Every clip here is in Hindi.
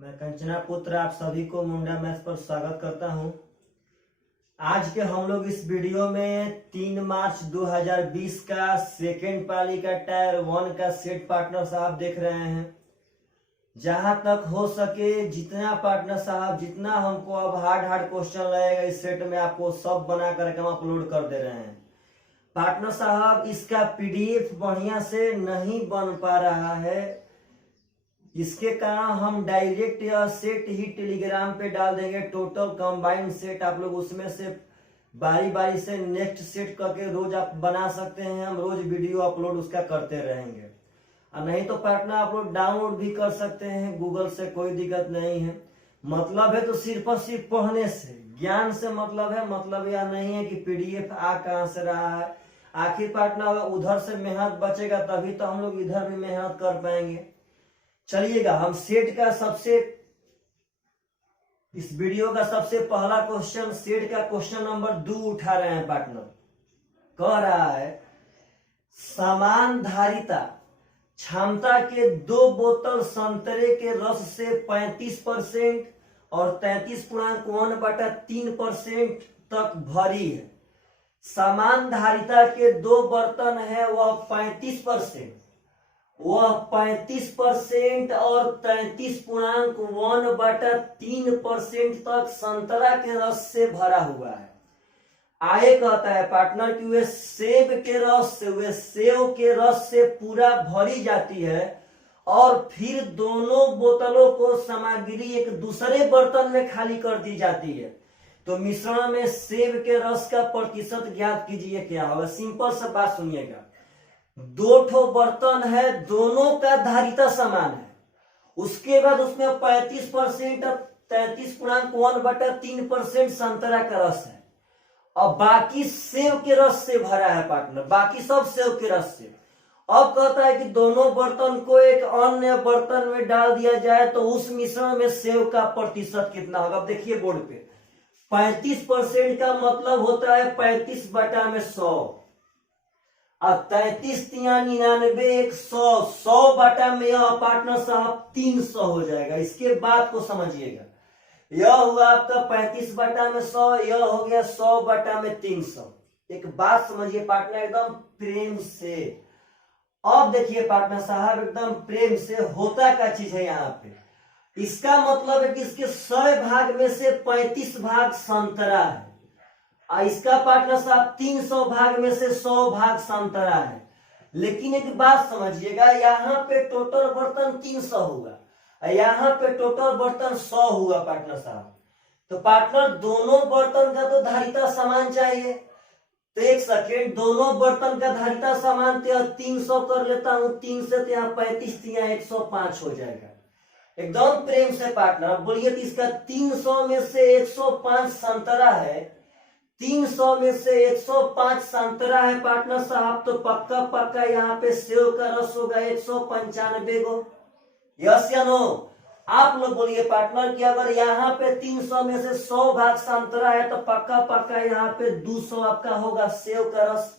मैं कंचना पुत्र आप सभी को मुंडा मैथ्स पर स्वागत करता हूं। आज के हम लोग इस वीडियो में 3 मार्च 2020 का सेकेंड पाली का टायर 1 का सेट पार्टनर साहब देख रहे हैं। जहां तक हो सके जितना पार्टनर साहब जितना हमको अब हार्ड क्वेश्चन लगेगा इस सेट में आपको सब बना करके हम अपलोड कर दे रहे हैं। पार्टनर साहब इसका पीडीएफ बढ़िया से नहीं बन पा रहा है, इसके कारण हम डायरेक्ट यह सेट ही टेलीग्राम पे डाल देंगे। टोटल कंबाइंड सेट आप लोग उसमें से बारी बारी से नेक्स्ट सेट करके रोज आप बना सकते हैं। हम रोज वीडियो अपलोड उसका करते रहेंगे। और नहीं तो पार्टनर आप लोग डाउनलोड भी कर सकते हैं गूगल से, कोई दिक्कत नहीं है। मतलब है तो सिर्फ और सिर्फ पढ़ने से, ज्ञान से मतलब है। मतलब यह नहीं है कि पीडीएफ आ कहां से रहा है। आखिर पार्टनर उधर से मेहनत बचेगा तभी तो हम लोग इधर भी मेहनत कर पाएंगे। चलिएगा हम सेट का इस वीडियो का सबसे पहला क्वेश्चन, सेट का क्वेश्चन नंबर 2 उठा रहे हैं पार्टनर। कह रहा है समान धारिता क्षमता के 2 बोतल संतरे के रस से 35% और 33.1/3% तक भरी है। समान धारिता के 2 बर्तन है वह 35% और 33.1/3% तक संतरा के रस से भरा हुआ है। आगे कहता है पार्टनर कि वे सेब के रस से पूरा भरी जाती है और फिर दोनों बोतलों को सामग्री एक दूसरे बर्तन में खाली कर दी जाती है। तो मिश्रण में सेब के रस का प्रतिशत ज्ञात कीजिए क्या होगा। सिंपल सा बात सुनिएगा, 2 बर्तन है, दोनों का धारिता समान है। उसके बाद उसमें 35% 33.1/3% संतरा का रस है और बाकी सेब के रस से भरा है पार्टनर, बाकी सब सेब के रस से। अब कहता है कि दोनों बर्तन को एक अन्य बर्तन में डाल दिया जाए तो उस मिश्रण में सेब का प्रतिशत कितना होगा। अब देखिए बोर्ड पे 35% का मतलब होता है 35/100 और 33×99 100 पार्टनर साहब 300 हो जाएगा। इसके बाद को समझिएगा, यह हुआ आपका 35/100, यह हो गया 100/300। एक बात समझिए पार्टनर एकदम प्रेम से। अब देखिए पार्टनर साहब एकदम प्रेम से होता क्या चीज है यहाँ पे। इसका मतलब है कि इसके 100 भाग में से 35 भाग संतरा है और इसका पार्टनर साहब 300 भाग में से 100 भाग संतरा है। लेकिन एक बात समझिएगा, यहाँ पे टोटल बर्तन 300 होगा, यहाँ पे टोटल बर्तन 100 हुआ पार्टनर साहब। तो पार्टनर दोनों बर्तन का तो धारिता समान चाहिए। तो एक सेकेंड, दोनों बर्तन का धारिता समान तो 300 कर लेता हूं, 3 से तो यहाँ 35 यहाँ 105 हो जाएगा। एकदम प्रेम से पार्टनर बोलिए तो इसका 300 में से 105 संतरा है, 300 में से 105 संतरा है पार्टनर साहब। तो पक्का यहाँ पे सेव का रस होगा 195 गो। यस या नो। आप लोग बोलिए पार्टनर कि अगर यहाँ पे 300 में से 100 भाग संतरा है तो पक्का यहाँ पे 200 आपका होगा सेव का रस,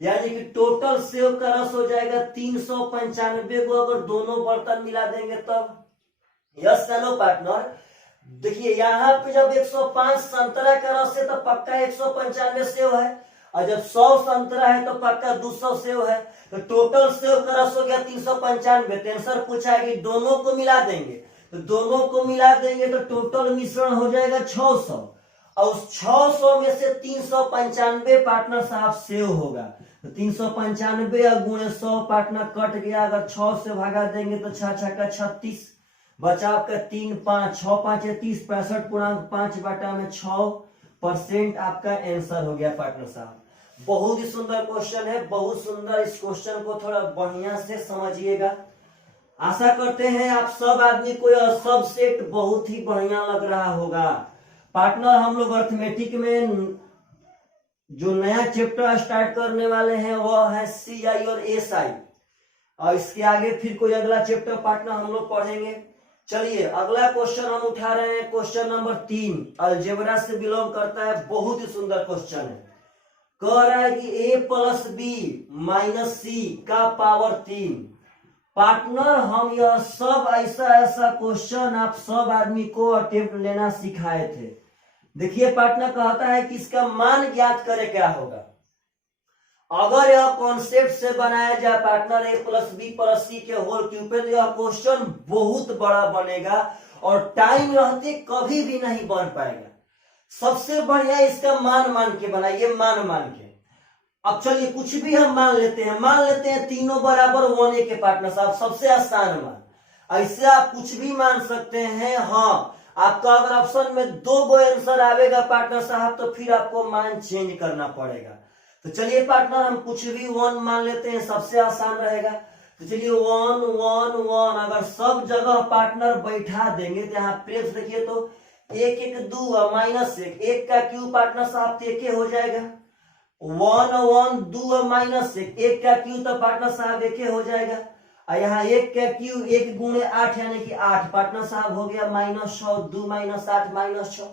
यानी कि टोटल सेव का रस हो जाएगा 395 गो अगर दोनों बर्तन मिला देंगे तब। यस या नो पार्टनर। देखिए यहाँ पे जब 105 संतरा का रस है तो पक्का 195 सेव है और जब 100 संतरा है तो पक्का 200 सेव है। तो टोटल सेव का रस हो गया 395। टेंसर पूछा है कि दोनों को मिला देंगे, तो दोनों को मिला देंगे तो टोटल मिश्रण हो जाएगा 600 और उस 600 में से 395 पार्टनर साहब सेव होगा। तो 395 और गुणे 100 पार्टनर कट गया। अगर 6 से भागा देंगे तो 6 का 36 बचा आपका 3 5 6 5 30 65.5/6% आपका आंसर हो गया पार्टनर साहब। बहुत ही सुंदर क्वेश्चन है, बहुत सुंदर। इस क्वेश्चन को थोड़ा बढ़िया से समझिएगा। आशा करते हैं आप सब आदमी को यह सब सेट बहुत ही बढ़िया लग रहा होगा। पार्टनर हम लोग अर्थमेटिक में जो नया चैप्टर स्टार्ट करने वाले हैं वह है CI और SI और इसके आगे फिर कोई अगला चैप्टर पार्टनर हम लोग पढ़ेंगे। चलिए अगला क्वेश्चन हम उठा रहे हैं, क्वेश्चन नंबर 3 अलजेब्रा से बिलोंग करता है। बहुत ही सुंदर क्वेश्चन है। कह रहा है कि A + B - C का पावर 3 पार्टनर हम यह सब ऐसा ऐसा क्वेश्चन आप सब आदमी को अटेम्प्ट लेना सिखाए थे। देखिए पार्टनर कहता है कि इसका मान ज्ञात करे क्या होगा। अगर यह कॉन्सेप्ट से बनाया जाए partner a plus B plus C के होल क्यूब पे, तो यह क्वेश्चन बहुत बड़ा बनेगा और टाइम रहते कभी भी नहीं बन पाएगा। सबसे बढ़िया इसका मान के बनाइए, मान के। अब चलिए कुछ भी हम मान लेते हैं तीनों बराबर 1a के पार्टनर साहब, सबसे आसान मान। ऐसे आप कुछ भी मान सकते हैं। हाँ, आपका अगर ऑप्शन में 2 गो आंसर आवेगा पार्टनर साहब तो फिर आपको मान चेंज करना पड़ेगा। तो चलिए पार्टनर हम कुछ भी 1 मान लेते हैं, सबसे आसान रहेगा। तो चलिए 1 1 1 अगर सब जगह पार्टनर बैठा देंगे तो यहाँ प्रेस देखिए तो 1 1 2 माइनस 1, 1 का क्यूब पार्टनर साहब 1 हो जाएगा। 1 1 2 माइनस 1, 1 का क्यूब तो पार्टनर साहब 1 हो जाएगा। और यहाँ 1 का क्यूब 1 गुणे 8 यानी कि 8 पार्टनर साहब हो गया -6, 2 - 8 -6।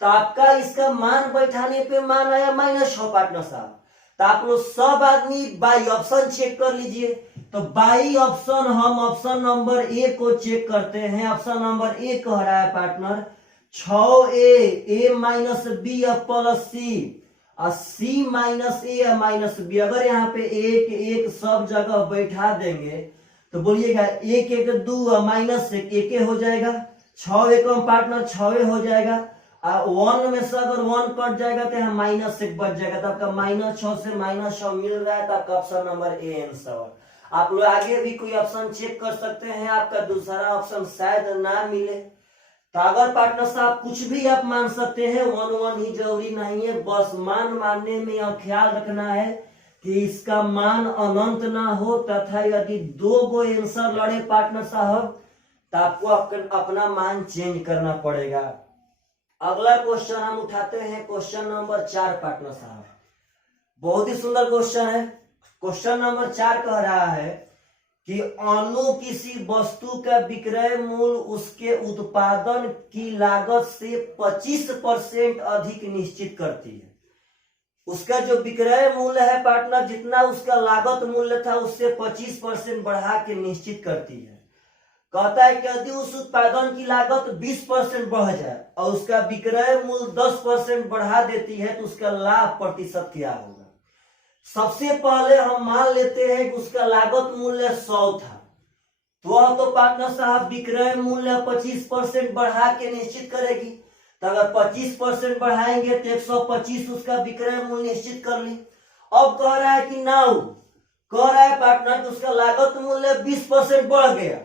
तो आपका इसका मान बैठाने पे मान आया -6 पार्टनर साहब। तो आप लोग सब आदमी बाई ऑप्शन चेक कर लीजिए। तो बाई ऑप्शन हम ऑप्शन नंबर ए को चेक करते हैं। ऑप्शन नंबर ए कह रहा है partner 6a minus B plus C और C minus A minus B. अगर यहाँ पे 1 1 सब जगह बैठा देंगे तो बोलिएगा 1 1 2 माइनस 1, 1 हो जाएगा। 6 1 पार्टनर 6 हो जाएगा। 1 में से अगर 1 कट जाएगा तो यहाँ -1 बच जाएगा। तो आपका -6 से -6 मिल रहा है। तो आपका ऑप्शन नंबर ए आंसर। आप लोग आगे भी कोई ऑप्शन चेक कर सकते हैं, आपका दूसरा ऑप्शन शायद ना मिले। तो अगर पार्टनर साहब कुछ भी आप मान सकते हैं, 1 1 ही जरूरी नहीं है। बस मान मानने में यह ख्याल रखना है कि इसका मान अनंत ना हो, तथा यदि 2 गो आंसर लड़े पार्टनर साहब तो आपको अपना मान चेंज करना पड़ेगा। अगला क्वेश्चन हम उठाते हैं, क्वेश्चन नंबर 4 पार्टनर साहब। बहुत ही सुंदर क्वेश्चन है। क्वेश्चन नंबर 4 कह रहा है कि अणु किसी वस्तु का विक्रय मूल्य उसके उत्पादन की लागत से 25% अधिक निश्चित करती है। उसका जो विक्रय मूल्य है पार्टनर, जितना उसका लागत मूल्य था उससे 25% बढ़ा के निश्चित करती है। कहता है कि यदि उस उत्पादन की लागत 20% बढ़ जाए और उसका विक्रय मूल्य 10% बढ़ा देती है तो उसका लाभ प्रतिशत क्या होगा। सबसे पहले हम मान लेते हैं कि उसका लागत मूल्य 100 था, तो पार्टनर साहब विक्रय मूल्य 25% बढ़ा के निश्चित करेगी। तो अगर 25% बढ़ाएंगे तो 125 उसका विक्रय मूल्य निश्चित कर ली। अब कह रहा है कि नाउ कह रहा है पार्टनर कि उसका लागत मूल्य 20% बढ़ गया।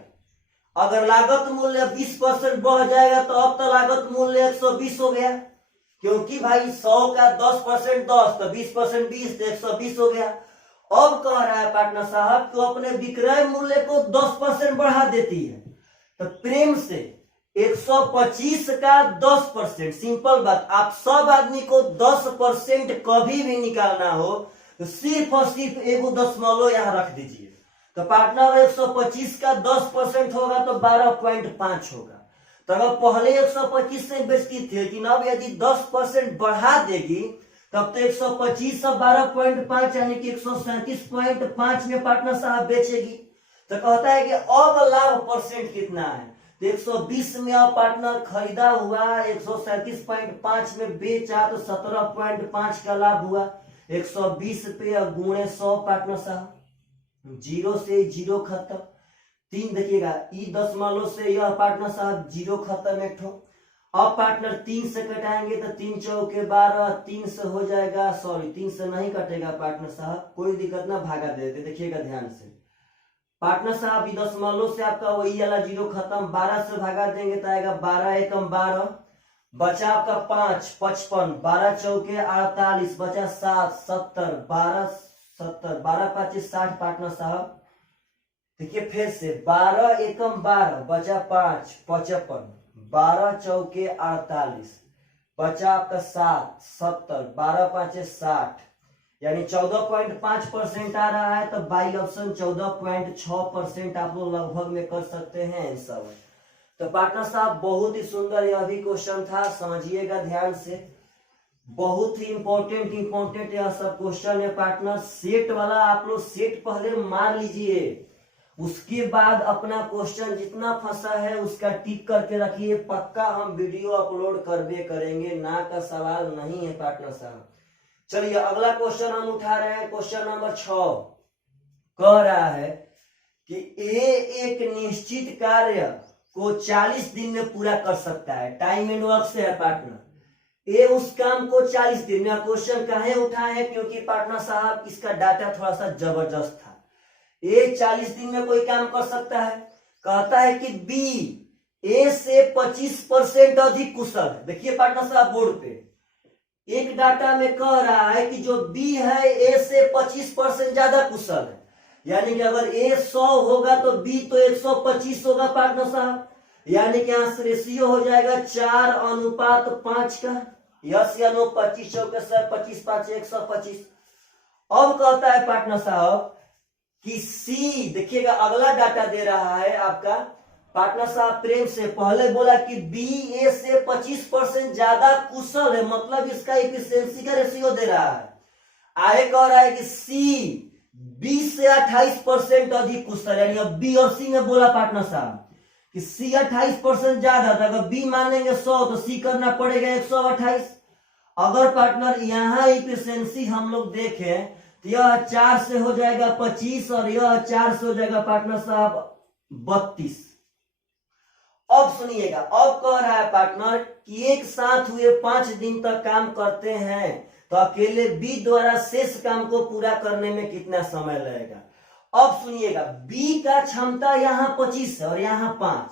अगर लागत मूल्य 20% बढ़ जाएगा तो अब तो लागत मूल्य 120 हो गया, क्योंकि भाई 100 का 10% 10 तो 20% 20 तो 120 हो गया। अब कह रहा है पार्टनर साहब तो अपने विक्रय मूल्य को 10% बढ़ा देती है। तो प्रेम से 125 का 10%, सिंपल बात। आप सब आदमी को 10% कभी भी निकालना हो तो सिर्फ और सिर्फ 1 दशमलव यहाँ रख दीजिए। तो पार्टनर 125 का 10% होगा तो 12.5 होगा। तो अगर पहले 125 से बेचती थी, लेकिन अब यदि 10% बढ़ा देगी तब तो 125 से 12.5 यानी कि 137.5 में पार्टनर साहब बेचेगी। तो कहता है कि अब लाभ परसेंट कितना है। तो 120 में अब पार्टनर खरीदा हुआ, 137.5 में बेचा तो 17.5 का लाभ हुआ। 120 पे गुणे 100 पार्टनर साहब, 0 से 0 खत्म। 3 देखिएगा ई दशमलव से यह पार्टनर साहब 0 खत्म एक ठो। अब पार्टनर 3 से कटाएंगे तो 3 चौके 12, 3 से हो जाएगा, सॉरी 3 से नहीं कटेगा पार्टनर साहब, कोई दिक्कत ना, भागा देते। देखिएगा ध्यान से पार्टनर साहब, ई दशमलव से आपका वही वाला 0 खत्म। 12 से भागा देंगे तो आएगा 12 एकम 12, बचा आपका 5 55, 12 चौके 48, बचा 7 70, 12 70, 12 5 60 पार्टनर साहब। देखिए फिर से 12 एकम 12, बचा 5 55, 12 चौके 48, बचा आपका 7 70, 12 5 60, यानी 14.5% आ रहा है। तो बाई ऑप्शन 14.6% आप लोग लगभग में कर सकते हैं आंसर। तो पार्टनर साहब बहुत ही सुंदर यह भी क्वेश्चन था, समझिएगा ध्यान से। बहुत ही इंपॉर्टेंट यह सब क्वेश्चन है पार्टनर। सेट वाला आप लोग सेट पहले मार लीजिए, उसके बाद अपना क्वेश्चन जितना फंसा है उसका टिक करके रखिए, पक्का हम वीडियो अपलोड करबे करेंगे, ना का सवाल नहीं है पार्टनर साहब। चलिए अगला क्वेश्चन हम उठा रहे हैं, क्वेश्चन नंबर 6 कह रहा है कि ए एक निश्चित कार्य को 40 दिन में पूरा कर सकता है, टाइम एंड वर्क से है पार्टनर। ए उस काम को 40 दिन में, क्वेश्चन काहे उठाए हैं क्योंकि पार्टनर साहब इसका डाटा थोड़ा सा जबरदस्त था। ए 40 दिन में कोई काम कर सकता है, कहता है कि बी ए से 25% अधिक कुशल है। देखिए पार्टनर साहब बोर्ड पे एक डाटा में कह रहा है कि जो बी है ए से 25% ज्यादा कुशल है, यानी कि अगर ए 100 होगा तो बी तो 125 होगा पार्टनर साहब, यानी कि यहां से रेशियो हो जाएगा 4:5 का। यस या नो? 25 के सर 25 5 125। अब कहता है पार्टनर साहब कि सी, देखिएगा अगला डाटा दे रहा है आपका पार्टनर साहब प्रेम से, पहले बोला कि बी ए से 25% ज्यादा कुशल है, मतलब इसका एफिशिएंसी का रेशियो दे रहा है। आगे कह रहा है कि सी बी से 28% अधिक कुशल, यानी अब बी और सी में बोला पार्टनर साहब कि सी 28% ज्यादा था, अगर बी मानेंगे 100 तो सी करना पड़ेगा 128। अगर पार्टनर यहाँ एफिशिएंसी हम लोग देखें तो यह 4 से हो जाएगा 25 और यह 4 से हो जाएगा पार्टनर साहब 32। अब सुनिएगा, अब कह रहा है पार्टनर कि एक साथ हुए 5 दिन तक काम करते हैं तो अकेले बी द्वारा शेष काम को पूरा करने में कितना समय लगेगा। अब सुनिएगा, बी का क्षमता यहाँ 25 है और यहाँ 5,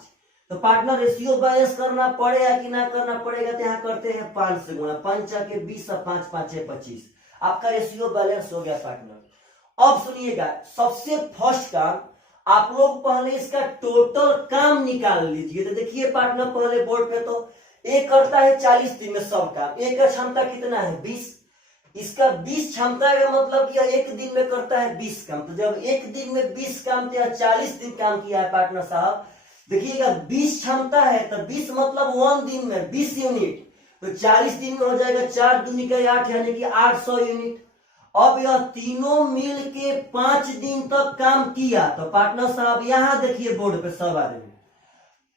तो पार्टनर रेशियो बैलेंस करना पड़ेगा कि ना करना पड़ेगा, तो यहाँ करते हैं 5 से गुणा, 5 के 20 और 5 5 25, आपका रेशियो बैलेंस हो गया पार्टनर। अब सुनिएगा, सबसे फर्स्ट काम आप लोग पहले इसका टोटल काम निकाल लीजिए। तो देखिए पार्टनर पहले बोर्ड पे तो ए करता है 40 दिन में सब काम, ए का क्षमता कितना है 20, इसका 20 क्षमता का मतलब यह एक दिन में करता है 20 काम। तो जब एक दिन में 20 काम किया, 40 दिन काम किया है पार्टनर साहब, देखिएगा 20 क्षमता है तो 20 मतलब 1 दिन में 20 यूनिट, तो 40 दिन में हो जाएगा 4 दूनी का 8, यानी कि 800 यूनिट। अब यह तीनों मिल के 5 दिन तक काम किया, तो पार्टनर साहब यहाँ देखिए बोर्ड पे सब आदमी,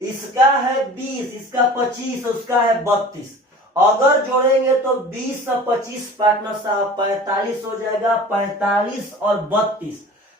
इसका है 20, इसका 25, उसका है 32, अगर जोड़ेंगे तो 20 और 25 पार्टनर साहब 45 हो जाएगा, 45 और 32,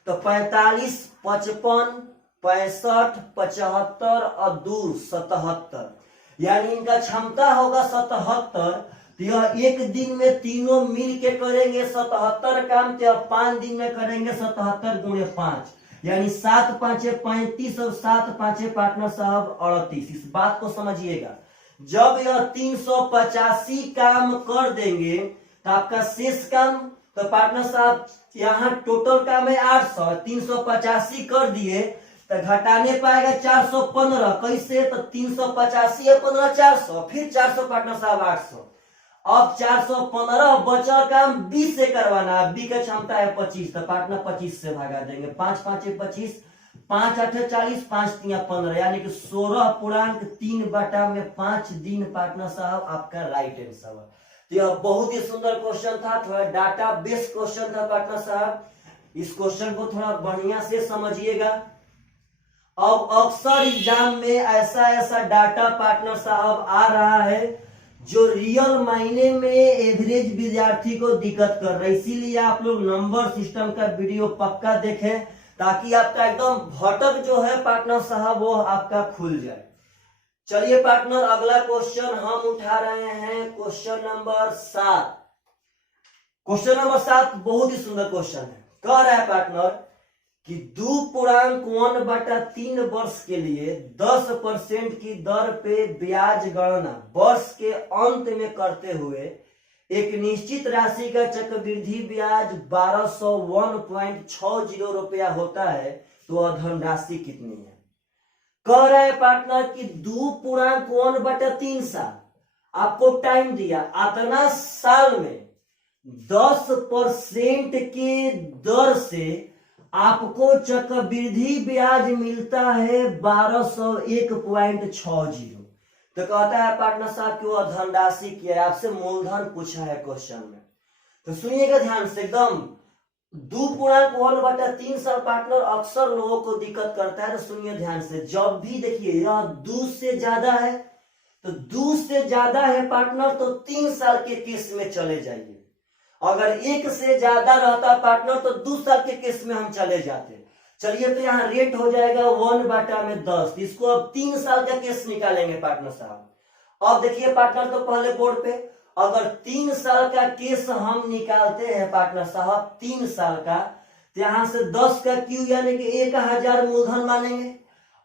तो 45 55 65 75 और दूर 77, यानी इनका क्षमता होगा 77। तो यह एक दिन में तीनों मिल के करेंगे 77 काम, तो 5 दिन में करेंगे 77 गुणे 5, यानी 7 5 35 और 7 5 पार्टनर साहब 38। इस बात को समझिएगा, जब यह 385 काम कर देंगे तो आपका शेष काम, तो पार्टनर साहब यहाँ टोटल काम है 800, 385 कर दिए तो घटाने पाएगा 415, कैसे? तो 385 है 15 400, फिर 400 पार्टनर साहब 800, अब 415 बचा काम 20 से करवाना, बी का क्षमता है 25, तो पार्टनर 25 से भागा देंगे, 5 5 25, 5 8 40, 5 3 15, यानी कि 16.3/5 दिन पार्टनर साहब आपका राइट आंसर है। तो यह बहुत ही सुंदर क्वेश्चन था, थोड़ा डाटा बेस्ड क्वेश्चन था पार्टनर साहब, इस क्वेश्चन को थोड़ा बढ़िया से समझिएगा। अब अक्सर एग्जाम में ऐसा डाटा पार्टनर साहब आ रहा है जो रियल मायने में एवरेज विद्यार्थी को दिक्कत कर रहा है, इसीलिए आप लोग नंबर सिस्टम का वीडियो पक्का देखें ताकि आपका एकदम भटक जो है पार्टनर साहब वो आपका खुल जाए। चलिए पार्टनर अगला क्वेश्चन हम उठा रहे हैं, क्वेश्चन नंबर 7। क्वेश्चन नंबर 7 बहुत ही सुंदर क्वेश्चन है, कह रहा है पार्टनर कि 2.1/3 वर्ष के लिए 10% की दर पे ब्याज गणना वर्ष के अंत में करते हुए एक निश्चित राशि का चक्रवृद्धि ब्याज 1201.60 रुपया होता है, तो वह धनराशि कितनी है? कह रहा है पार्टनर कि 2.1/3 साल आपको टाइम दिया, इतना साल में 10% के दर से आपको चक्रवृद्धि ब्याज मिलता है 1201.60। तो कहता है पार्टनर साहब कि वह धनराशि क्या है, आपसे मूलधन पूछा है क्वेश्चन में। तो सुनिएगा ध्यान से एकदम, 2.1/3 साल पार्टनर अक्सर लोगों को दिक्कत करता है। तो सुनिए ध्यान से, जब भी देखिए यह 2 से ज्यादा है तो 2 से ज्यादा है पार्टनर तो 3 साल के केस में चले जाइए। अगर 1 से ज्यादा रहता पार्टनर तो 2 साल के केस में हम चले जाते। चलिए तो यहाँ रेट हो जाएगा 1/10। इसको अब 3 साल का केस निकालेंगे पार्टनर साहब। अब देखिए पार्टनर, तो पहले बोर्ड पे अगर 3 साल का केस हम निकालते हैं पार्टनर साहब, 3 साल का, तो यहां से 10 का क्यू यानी कि 1000 मूलधन मानेंगे।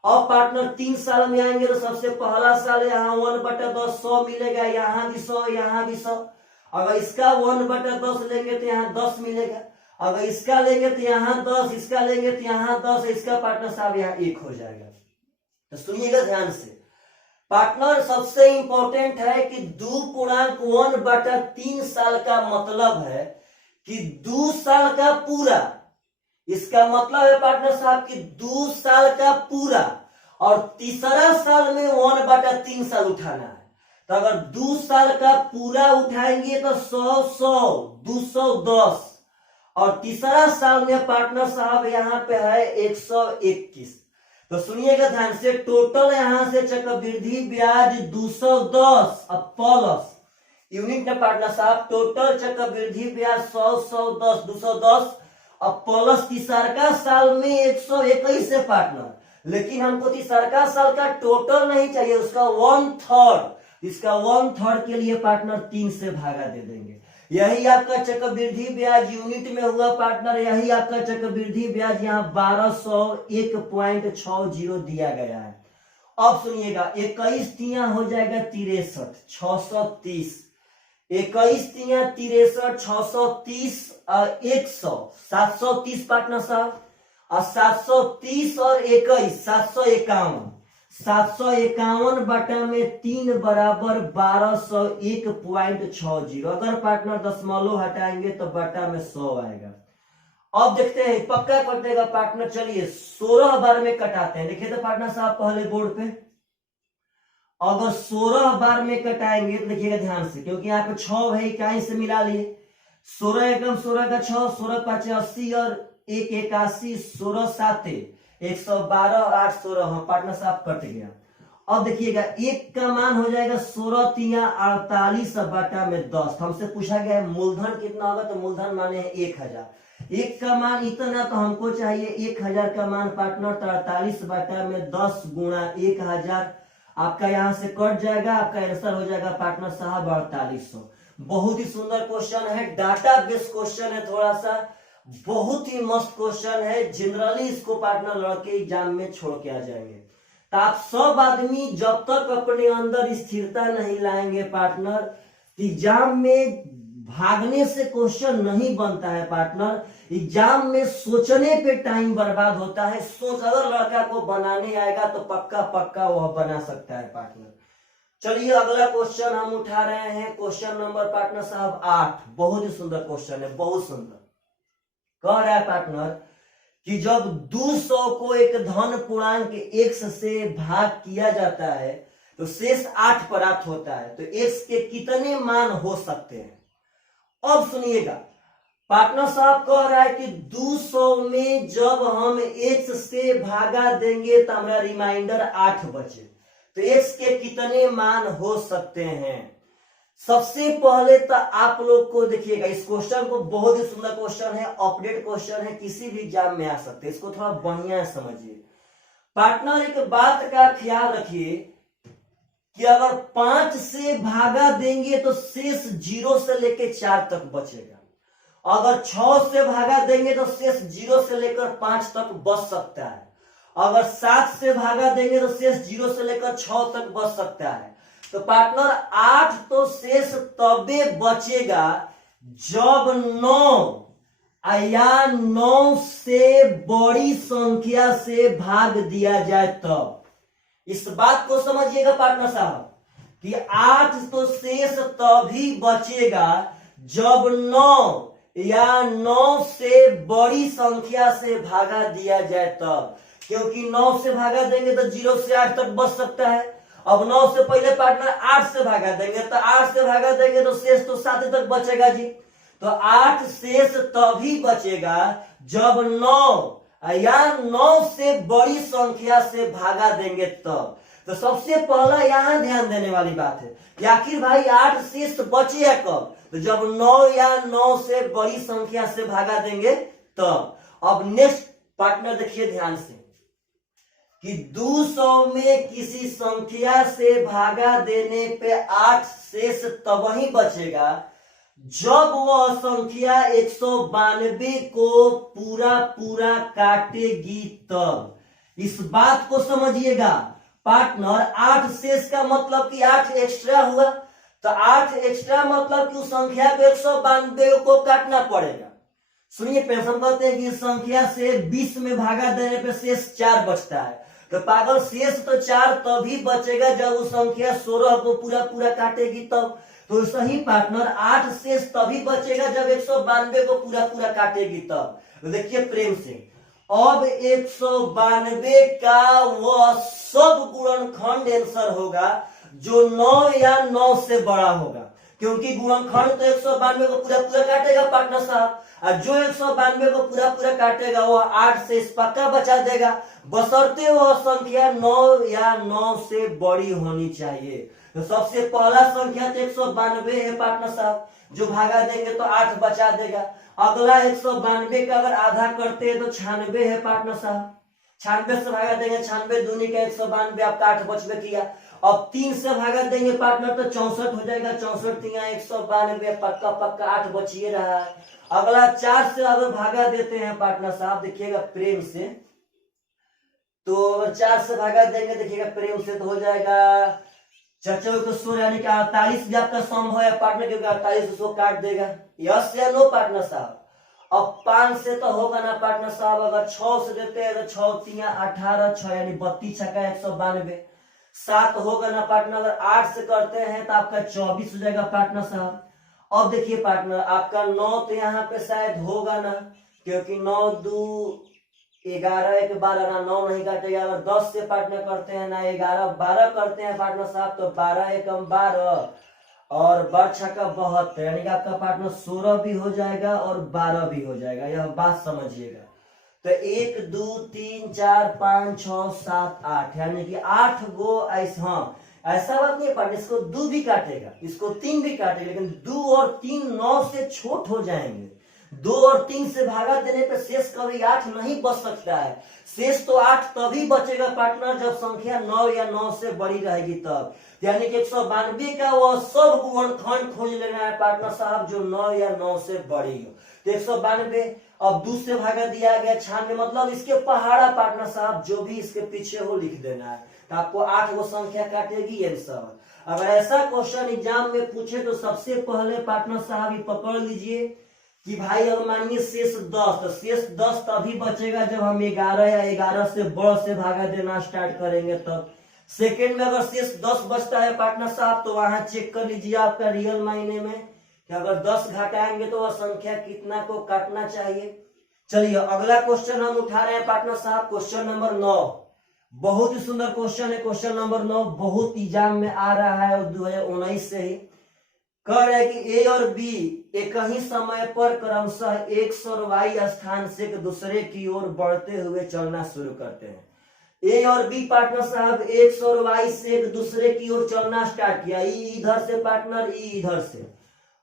अब पार्टनर 3 साल में आएंगे तो सबसे पहला साल यहाँ 1/10 100 मिलेगा, यहाँ भी 100, यहाँ भी 100। अगर इसका 1/10 लेंगे तो यहाँ 10 मिलेगा। अगर इसका लेंगे तो यहाँ 10, इसका लेंगे तो यहाँ 10, इसका पार्टनर साहब यहाँ 1 हो जाएगा। तो सुनिएगा ध्यान से पार्टनर, सबसे इंपॉर्टेंट है कि 2.1/3 साल का मतलब है कि 2 साल का पूरा। इसका मतलब है पार्टनर साहब कि 2 साल का पूरा और तीसरा साल में 1/3 साल उठाना है। तो अगर 2 साल का पूरा उठाएंगे तो 100 100 210 और तीसरा साल में पार्टनर साहब यहाँ पे है 121। तो सुनिएगा ध्यान से, टोटल यहां से चक्रवृद्धि ब्याज 210 अब प्लस यूनिट में पार्टनर साहब, टोटल चक्रवृद्धि ब्याज 100 110 210 अब प्लस तीसरा साल में 121 है पार्टनर। लेकिन हमको तीसरा साल का टोटल नहीं चाहिए, उसका 1/3। इसका 1/3 के लिए पार्टनर 3 से भागा दे देंगे। यही आपका चक्रवृद्धि ब्याज यूनिट में हुआ पार्टनर। यही आपका चक्रवृद्धि ब्याज यहाँ 1201.60 दिया गया है। अब सुनिएगा, 21 तिया हो जाएगा 63 630, 21 तिया 63 630 और 100 730 पार्टनर साहब, और 730 और 21 751, 751/3 बराबर 1201.60। अगर पार्टनर दशमलव हटाएंगे तो बटा में 100 आएगा। अब देखते हैं पक्का कटेगा पार्टनर। चलिए 16 बार में कटाते हैं। देखिए तो पार्टनर साहब पहले बोर्ड पे, अगर 16 बार में कटाएंगे तो देखिएगा ध्यान से, क्योंकि यहाँ पे 6 है, इकाई से मिला लिए। 16 एकम 16 का 6, 16 5 80 और 1 81, 16 7 112 8 16। हाँ पार्टनर साहब कट गया। अब देखिएगा 1 का मान हो जाएगा 16 तिया 48 बटा में 10। हमसे पूछा गया है मूलधन कितना होगा, तो मूलधन माने है 1000। 1 का मान इतना, तो हमको चाहिए 1000 का मान पार्टनर, तो 48 बटा में 10 गुणा 1000 आपका यहाँ से कट जाएगा। आपका आंसर हो जाएगा पार्टनर साहब 4800। बहुत ही सुंदर क्वेश्चन है, डाटा बेस्ड क्वेश्चन है, थोड़ा सा बहुत ही मस्त क्वेश्चन है। जनरली इसको पार्टनर लड़के एग्जाम में छोड़ के आ जाएंगे। तो आप सब आदमी जब तक अपने अंदर स्थिरता नहीं लाएंगे पार्टनर, एग्जाम में भागने से क्वेश्चन नहीं बनता है पार्टनर। एग्जाम में सोचने पे टाइम बर्बाद होता है। सोच अगर लड़का को बनाने आएगा तो पक्का पक्का वह बना सकता है पार्टनर। चलिए अगला क्वेश्चन हम उठा रहे हैं, क्वेश्चन नंबर पार्टनर साहब 8। बहुत ही सुंदर क्वेश्चन है, बहुत सुंदर। कह रहा है पार्टनर कि जब 200 को एक धन पूर्णांक x से भाग किया जाता है तो शेष 8 प्राप्त होता है, तो x के कितने मान हो सकते हैं। अब सुनिएगा पार्टनर साहब कह रहा है कि 200 में जब हम x से भागा देंगे तो हमारा रिमाइंडर 8 बचे, तो x के कितने मान हो सकते हैं। सबसे पहले तो आप लोग को देखिएगा इस क्वेश्चन को, बहुत ही सुंदर क्वेश्चन है, अपडेट क्वेश्चन है, किसी भी एग्जाम में आ सकते हैं। इसको थोड़ा बढ़िया समझिए पार्टनर। एक बात का ख्याल रखिए कि अगर 5 से भागा देंगे तो शेष 0 से लेकर 4 तक बचेगा। अगर 6 से भागा देंगे तो शेष 0 से लेकर 5 तक बच सकता है। अगर 7 से भागा देंगे तो शेष 0 से लेकर 6 तक बच सकता है। तो पार्टनर 8 तो शेष तबे बचेगा जब 9 या 9 से बड़ी संख्या से भाग दिया जाए तब। इस बात को समझिएगा पार्टनर साहब कि 8 तो शेष तभी बचेगा जब 9 या 9 से बड़ी संख्या से भागा दिया जाए तब, क्योंकि 9 से भागा देंगे तो 0 से 8 तक बच सकता है। अब 9 से पहले पार्टनर 8 से भागा देंगे, तो 8 से भागा देंगे तो शेष तो 7 तक बचेगा जी। तो 8 शेष तभी बचेगा जब 9 या 9 से बड़ी संख्या से भागा देंगे तब। तो सबसे पहला यहाँ ध्यान देने वाली बात है कि आखिर भाई 8 शेष बचे कब, तो जब 9 या 9 से बड़ी संख्या से भागा देंगे तब। अब नेक्स्ट पार्टनर देखिए ध्यान से कि 200 में किसी संख्या से भागा देने पे 8 शेष तब ही बचेगा जब वह संख्या 192 को पूरा पूरा काटेगी तब। इस बात को समझिएगा पार्टनर, 8 शेष का मतलब कि 8 एक्स्ट्रा हुआ, तो 8 एक्स्ट्रा मतलब कि उस संख्या को 192 को काटना पड़ेगा। सुनिए, हम कहते हैं कि इस संख्या से 20 में भागा देने पे शेष 4 बचता है, तो पागल शेष तो 4 तभी बचेगा जब उस संख्या 16 को पूरा पूरा काटेगी तब। तो सही पार्टनर, 8 शेष तभी बचेगा जब 192 को पूरा पूरा काटेगी तब। तो देखिए प्रेम से, अब 192 का वह सब गुणनखंड आंसर होगा जो 9 या 9 से बड़ा होगा, क्योंकि गुणनखंड तो 192 को पूरा पूरा काटेगा पार्टनर साहब, और जो 192 को पूरा पूरा काटेगा वह 8 से पक्का बचा देगा, बशर्ते वह संख्या 9 या 9 से बड़ी होनी चाहिए। तो सबसे पहला संख्या तो 192 है पार्टनर साहब, जो भागा देंगे तो 8 बचा देगा। अगला 192 का अगर आधा करते हैं तो 96 है पार्टनर साहब, 96 से भागा देंगे, 96 दूनी का 192, आपका 8 बचबे किया। अब 3 से भागा देंगे पार्टनर तो 64 हो जाएगा, 64 तिया 192, पक्का पक्का 8 बचिए रहा है। अगला 4 से अगर भागा देते हैं पार्टनर साहब, देखिएगा प्रेम से, तो अगर 4 से भागा देंगे देखिएगा प्रेम से तो हो जाएगा 4 को 16 यानी कि 48 भी आपका सम है पार्टनर, क्योंकि 48 उसको काट देगा। यस या नो पार्टनर साहब? अब 5 से तो होगा ना पार्टनर साहब, अगर 6 से देते हैं तो 6 तिया 18, 6 यानी 32 छक्का 192, 7 होगा ना पार्टनर। अगर 8 से करते हैं तो आपका 24 हो जाएगा पार्टनर साहब। अब देखिए पार्टनर, आपका 9 तो यहाँ पे शायद होगा ना, क्योंकि 9 2 11 1 12 ना, 9 नहीं काटेगा। अगर 10 से पार्टनर करते हैं ना, 11 12 करते हैं पार्टनर साहब, तो 12 1 12 और 12 छक्का 72, यानी कि आपका पार्टनर 16 भी हो जाएगा और 12 भी हो जाएगा। यह बात समझिएगा। तो 1 2 3 4 5 6 7 8, यानी कि 8 गो ऐसा। हाँ, ऐसा बात नहीं पार्टनर, इसको 2 भी काटेगा, इसको 3 भी काटेगा, लेकिन 2 और 3 9 से छोट हो जाएंगे। 2 और 3 से भागा देने पे शेष कभी 8 नहीं बच सकता है। शेष तो 8 तभी बचेगा पार्टनर जब संख्या 9 या 9 से बड़ी रहेगी तब। यानी कि 192 का वह सब गुणनखंड खोज लेना है पार्टनर साहब जो 9 या 9 से बड़ी हो। तो 192 अब 2 से भागा दिया गया 96, मतलब इसके पहाड़ा पार्टनर साहब जो भी इसके पीछे हो लिख देना है, तो आपको 8 वो संख्या काटेगी ये सब। अगर ऐसा क्वेश्चन एग्जाम में पूछे तो सबसे पहले पार्टनर साहब ये पकड़ लीजिए कि भाई अगर मानिए शेष 10, तो शेष 10 तभी बचेगा जब हम 11 या 11 से बड़ से भागा देना स्टार्ट करेंगे तब। सेकेंड में अगर शेष 10 बचता है पार्टनर साहब, तो वहां चेक कर लीजिए आपका रियल मायने में कि अगर 10 घटाएंगे तो वह संख्या कितना को काटना चाहिए। चलिए अगला क्वेश्चन हम उठा रहे हैं पार्टनर साहब, क्वेश्चन नंबर 9। बहुत ही सुंदर क्वेश्चन है, क्वेश्चन नंबर 9 बहुत एग्जाम में आ रहा है 2019 से ही। कह रहा है कि ए और बी एक ही समय पर क्रमशः एक्स और वाई स्थान से एक दूसरे की ओर बढ़ते हुए चलना शुरू करते हैं। ए और बी पार्टनर साहब एक्स और वाई से एक दूसरे की ओर चलना स्टार्ट किया, ई इधर से पार्टनर, ई इधर से।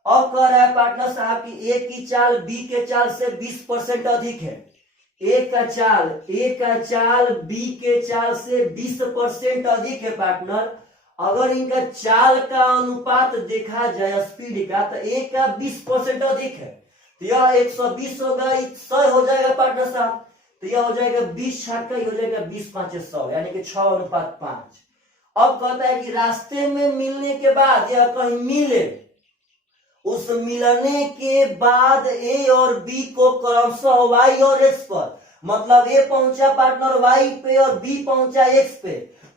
अब कह रहा है पार्टनर साहब कि ए की चाल बी के चाल से 20% अधिक है। ए का चाल बी के चाल से 20% अधिक है पार्टनर। अगर इनका चाल का अनुपात देखा जाए स्पीड का, तो ए का 20% अधिक है, तो यह 120 होगा, 100 हो जाएगा पार्टनर साहब। तो यह हो जाएगा 20 छक्का, हो जाएगा 20 5 100, यानी कि 6:5। अब कहता है कि रास्ते में मिलने के बाद या कहीं मिले, उस मिलने के बाद ए और बी को क्रमशः वाई और एक्स पर, मतलब ए पहुंचा पार्टनर वाई पे और बी पहुंचा एक्स पे,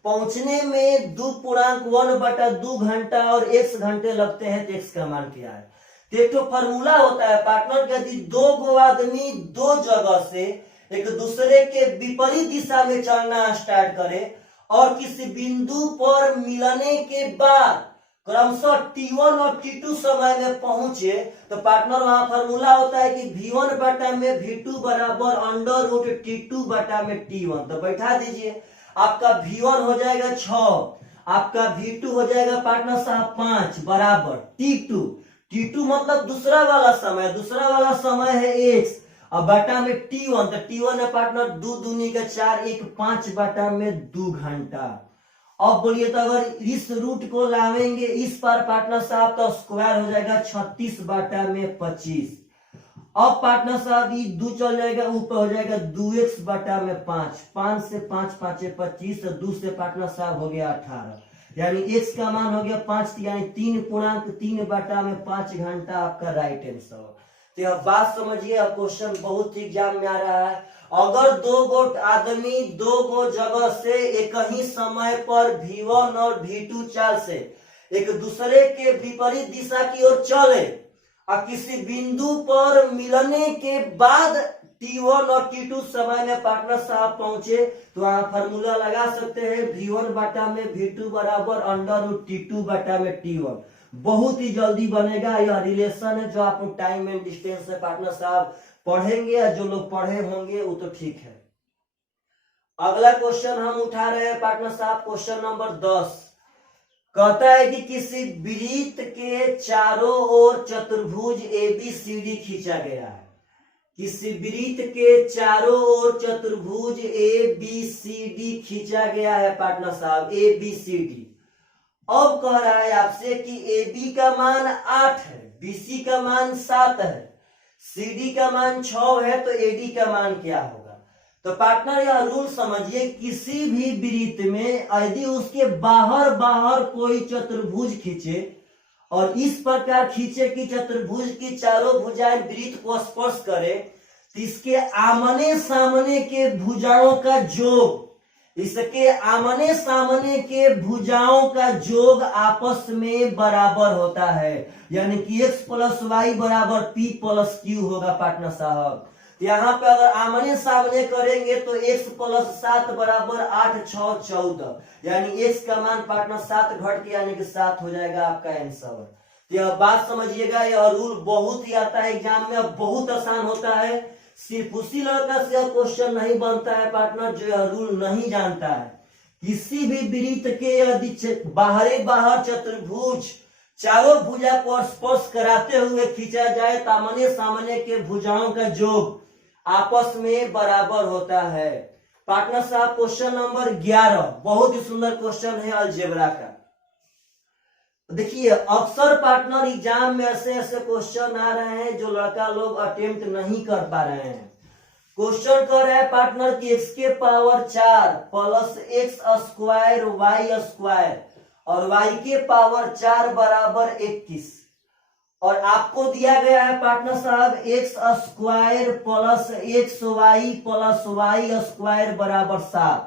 पहुंचने में 2.1/2 घंटा और x घंटे लगते हैं, तो x का मान क्या है? तो एक तो फॉर्मूला होता है पार्टनर, यदि 2 गो आदमी 2 जगह से एक दूसरे के विपरीत दिशा में चलना स्टार्ट करे और किसी बिंदु पर मिलने के बाद क्रमशः T1 और T2 समय में पहुंचे तो पार्टनर वहां फार्मूला होता है कि V1 बटा में V2 बराबर अंडर रूट T2 बटा में T1। तो बैठा दीजिए, आपका V1 हो जाएगा 6, आपका V2 हो जाएगा पार्टनर साहब 5 बराबर T2। T2 मतलब दूसरा वाला समय है x और बटा में T1, तो T1 है पार्टनर 2 दूनी का 4, 1 5 बटा में 2 घंटा। अब बोलिए तो अगर इस रूट को लावेंगे इस पर पार्टनर साहब तो स्क्वायर हो जाएगा 36 बटा में 25। अब पार्टनर साहब ये 2 चल जाएगा, ऊपर हो जाएगा 2x बटा में 5, 5 से 5 5 25, तो 2 से पार्टनर साहब हो गया 18, यानी x का मान हो गया 5, यानी 3.3 बटा में 5 घंटा आपका राइट आंसर। तो यह बात समझिए, क्वेश्चन बहुत ही एग्जाम में आ रहा है। अगर दो गो आदमी दो गो जगह से एक ही समय पर V1 और V2 चाल से एक दूसरे के विपरीत दिशा की ओर चले और किसी बिंदु पर मिलने के बाद T1 और T2 समय में पार्टनर साहब पहुंचे तो वहां फार्मूला लगा सकते हैं V1 बटा में V2 बराबर अंडर रूट T2 बटा में T1। बहुत ही जल्दी बनेगा, यह रिलेशन है जो आप टाइम एंड डिस्टेंस से पार्टनर साहब पढ़ेंगे या जो लोग पढ़े होंगे वो तो ठीक है। अगला क्वेश्चन हम उठा रहे हैं पार्टनर साहब, क्वेश्चन नंबर 10 कहता है कि किसी वृत्त के चारों ओर चतुर्भुज ABCD खींचा गया है। किसी वृत्त के चारों ओर चतुर्भुज ABCD खींचा गया है पार्टनर साहब, ABCD। अब कह रहा है आपसे कि AB का मान 8 है, BC का मान 7 है, CD का मान 6 है, तो AD का मान क्या होगा? तो पार्टनर यह रूल समझिए, किसी भी वृत्त में यदि उसके बाहर कोई चतुर्भुज खींचे और इस प्रकार खींचे कि चतुर्भुज की चारों भुजाएं वृत्त को स्पर्श करे, तो इसके आमने सामने के भुजाओं का योग, इसके आमने सामने के भुजाओं का योग आपस में बराबर होता है, यानी कि x प्लस वाई बराबर P प्लस Q होगा पार्टनर साहब। यहाँ पे अगर आमने सामने करेंगे तो x प्लस 7 बराबर 8 6 14, यानी x का मान पार्टनर 7 घट के यानी कि 7 हो जाएगा आपका आंसर। तो यह बात समझिएगा, यह रूल बहुत ही आता है एग्जाम में, बहुत आसान होता है। सिर्फ उसी लड़का से यह क्वेश्चन नहीं बनता है पार्टनर जो यह रूल नहीं जानता है। किसी भी वृत्त के यदि बाहर चतुर्भुज चारों भुजा को स्पर्श कराते हुए खींचा जाए तो आमने सामने के भुजाओं का योग आपस में बराबर होता है। पार्टनर साहब क्वेश्चन नंबर 11 बहुत ही सुंदर क्वेश्चन है अलजेब्रा का। देखिए अक्सर पार्टनर एग्जाम में ऐसे क्वेश्चन आ रहे हैं जो लड़का लोग अटेम्प्ट नहीं कर पा रहे हैं। क्वेश्चन कर रहा है पार्टनर की x के power 4 plus x square Y square और y के पावर 4 बराबर 21, और आपको दिया गया है पार्टनर साहब x square plus X Y plus Y square बराबर 7,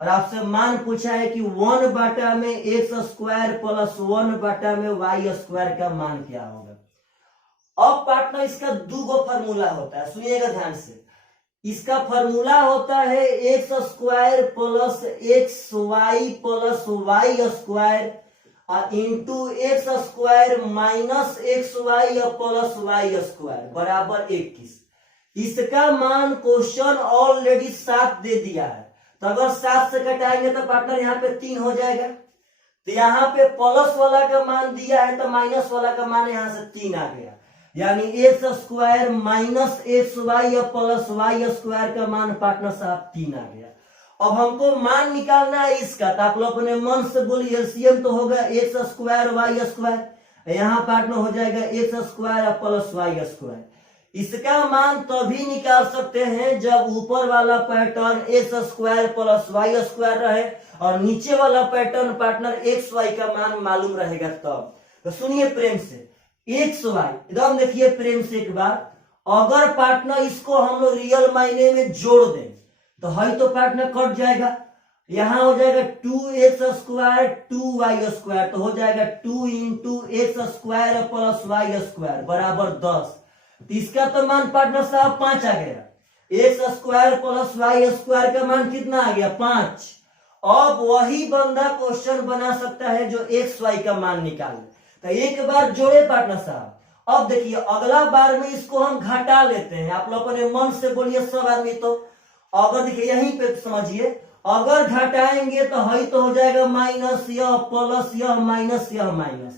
और आपसे मान पूछा है कि 1 बटा में एक्स स्क्वायर प्लस 1 बटा में वाई स्क्वायर का मान क्या होगा। अब पार्टनर इसका दो गो फॉर्मूला होता है, सुनिएगा ध्यान से। इसका फॉर्मूला होता है X square plus X Y plus Y square into X square minus X Y plus Y square बराबर 21। इसका मान क्वेश्चन ऑलरेडी 7 दे दिया है, तो अगर 7 से घटाएंगे तो पार्टनर यहाँ पे 3 हो जाएगा। तो यहाँ पे प्लस वाला का मान दिया है तो माइनस वाला का मान यहाँ से 3 आ गया, यानी X square minus X Y plus Y square का मान पार्टनर साहब 3 आ गया। अब हमको मान निकालना है इसका, तो आप लोग अपने मन से बोलिए एलसीएम तो होगा एक्स स्क्वायर वाई स्क्वायर, यहाँ पार्टनर हो जाएगा X square plus Y square. इसका मान तभी निकाल सकते हैं जब ऊपर वाला pattern X square plus Y square रहे और नीचे वाला पैटर्न पार्टनर एक्स वाई का मान मालूम रहेगा तब। तो सुनिए प्रेम से, एक्स वाई एकदम देखिए प्रेम से एक बार, अगर पार्टनर इसको हम लोग रियल मायने में जोड़ दें तो है तो पार्टनर कट जाएगा, यहाँ हो जाएगा 2x स्क्वायर 2y स्क्वायर, तो हो जाएगा 2 into X square plus Y square बराबर 10। तो इसका तो मान पार्टनर साहब 5 आ गया। X square plus Y square का मान कितना आ गया 5, अब वही बंदा क्वेश्चन बना सकता है जो एक्स वाई का मान निकाले। तो एक बार जोड़े पार्टनर साहब। अब देखिए अगला बार में इसको हम घटा लेते हैं, आप लोग अपने मन से बोलिए सब आदमी। तो अगर देखिए यहीं पे समझिए, अगर घटाएंगे तो हई तो हो जाएगा माइनस यह प्लस यह माइनस यह माइनस,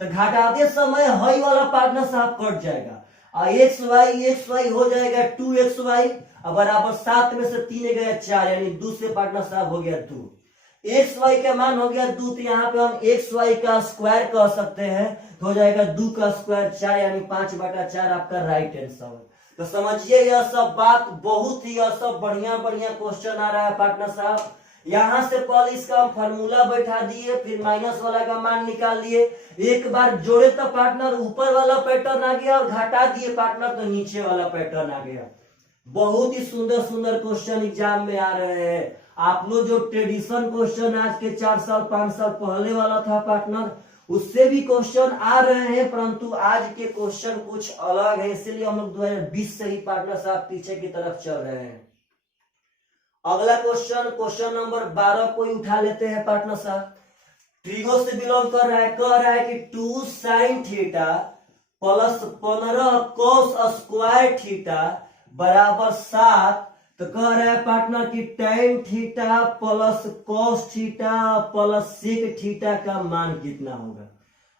तो घटाते समय हई वाला पार्टनर साहब कट जाएगा। एक्स वाई हो जाएगा 2xy बराबर 7 में से 3 गया 4, यानी 2 से पार्टनर साहब हो गया 2। एक्स वाई का मान हो गया 2, तो यहाँ पे हम एक्स वाई का स्क्वायर कह सकते हैं, तो हो जाएगा 2 का स्क्वायर 4, यानी 5/4 आपका राइट आंसर। तो समझिए यह सब बात बहुत ही, यह सब बढ़िया बढ़िया क्वेश्चन आ रहा है पार्टनर साहब। यहां से पहले इसका हम फार्मूला बैठा दिए, फिर माइनस वाला का मान निकाल दिए। एक बार जोड़े तो पार्टनर ऊपर वाला पैटर्न आ गया, और घटा दिए पार्टनर तो नीचे वाला पैटर्न आ गया। बहुत ही सुंदर सुंदर क्वेश्चन एग्जाम में आ रहे हैं। आप लोग जो ट्रेडिशन क्वेश्चन आज के 4 साल 5 साल पहले वाला था पार्टनर, उससे भी क्वेश्चन आ रहे हैं, परंतु आज के क्वेश्चन कुछ अलग है, इसलिए हम लोग 2020 से ही पार्टनर साहब पीछे की तरफ चल रहे हैं। अगला क्वेश्चन नंबर 12 को उठा लेते हैं पार्टनर साहब। ट्रिगो से बिलोंग कर रहा है, कह रहा है कि 2 sin theta plus 15 cos square theta बराबर 7। तो कह रहा है पार्टनर की tan theta plus cos theta plus sec theta का मान कितना होगा।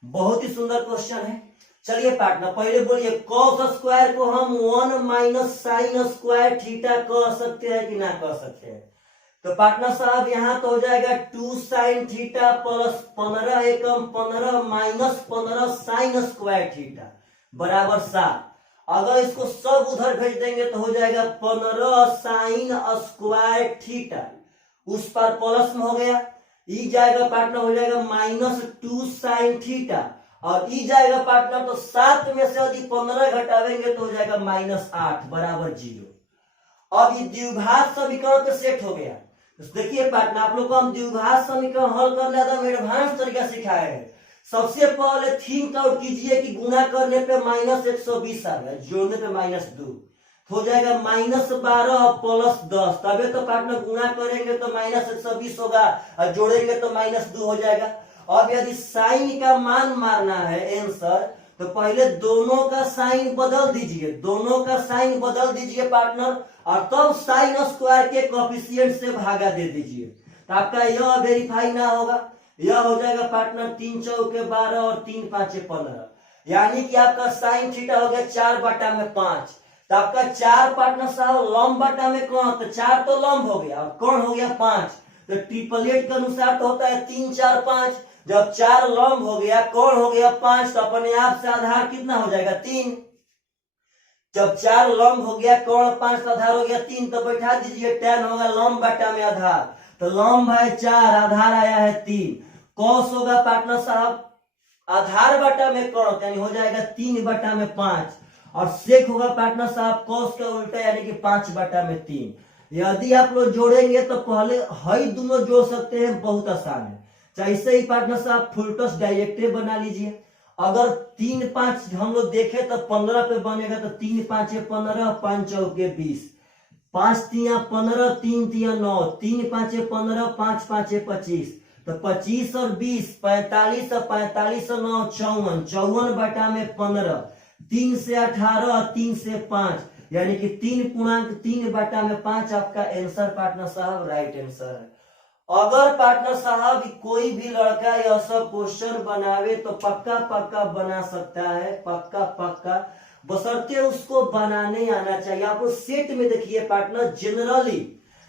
बहुत ही सुंदर क्वेश्चन है। चलिए पार्टनर पहले बोलिए, cos स्क्वायर को हम 1 माइनस sin स्क्वायर थीटा कह सकते हैं कि ना कह सकते हैं। तो पार्टनर साहब यहाँ तो हो जाएगा 2 sin थीटा प्लस 15 एकम 15 माइनस 15 sin स्क्वायर थीटा बराबर 7। अगर इसको सब उधर भेज देंगे तो हो जाएगा 15 sin स्क्वायर थीटा, उस पर प्लस में हो गया, ई जाएगा पार्टनर हो जाएगा माइनस 2 sin थीटा, और ई जाएगा पार्टनर तो 7 में से यदि 15 घटावेंगे तो हो जाएगा -8 बराबर 0। अब ये द्विघात समीकरण पे सेट हो गया। तो देखिए पार्टनर आप लोग को हम द्विघात समीकरण हल करना था, एडवांस तरीका सिखाए हैं। सबसे पहले थिंक आउट कीजिए कि गुणा करने पे -120 आ गया, जोड़ने पे -2 हो जाएगा -12 प्लस 10। तबे तो पार्टनर गुणा करेंगे तो -120 होगा, और जोड़ेंगे तो -2 हो जाएगा। अब यदि साइन का मान मारना है आंसर, तो पहले दोनों का साइन बदल दीजिए, दोनों का साइन बदल दीजिए पार्टनर, और तब साइन स्क्वायर के कोएफिशिएंट से भागा दे दीजिए, तो आपका यह वेरीफाई ना होगा। यह हो जाएगा पार्टनर 3 चौके 12 और 3 5 15, यानी कि आपका साइन थीटा हो गया 4/5। तो आपका 4 पार्टनर साहब लंब बटा में कौन, तो 4 तो लंब हो गया, और कौन हो गया 5। तो ट्रिपलेट के अनुसार तो होता है 3 4 5। जब 4 लंब हो गया, कौन हो गया 5, तो अपने आप से आधार कितना हो जाएगा 3। जब 4 लंब हो गया, कौन 5 का आधार हो गया 3, तो बैठा दीजिए tan होगा लंब बटा में आधार, तो लंब है 4, आधार आया है 3। कॉस होगा पार्टनर साहब आधार बटा में कौन, यानी हो जाएगा 3/5, और सेक होगा पार्टनर साहब कॉस का उल्टा, यानी कि 5/3। यदि आप लोग जोड़ेंगे तो पहले हई दोनों जोड़ सकते हैं, बहुत आसान है। ऐसे ही पार्टनर साहब फुल टॉस डायरेक्ट बना लीजिए। अगर 3 5 हम लोग देखें तो 15 पे बनेगा, तो 3 5 15, 5 चौके 20, 5 3 15, 3 3 9, 3 5 15, 5 5 25, तो 25 और 20 45, और 45 और 9 54, 54/15, 3 से 18, 3 से 5, यानी कि 3.3/5 आपका आंसर पार्टनर साहब राइट आंसर है। अगर पार्टनर साहब कोई भी लड़का यह सब क्वेश्चन बनावे तो पक्का पक्का बना सकता है, पक्का पक्का, बशर्ते उसको बनाने आना चाहिए। आपको सेट में देखिए पार्टनर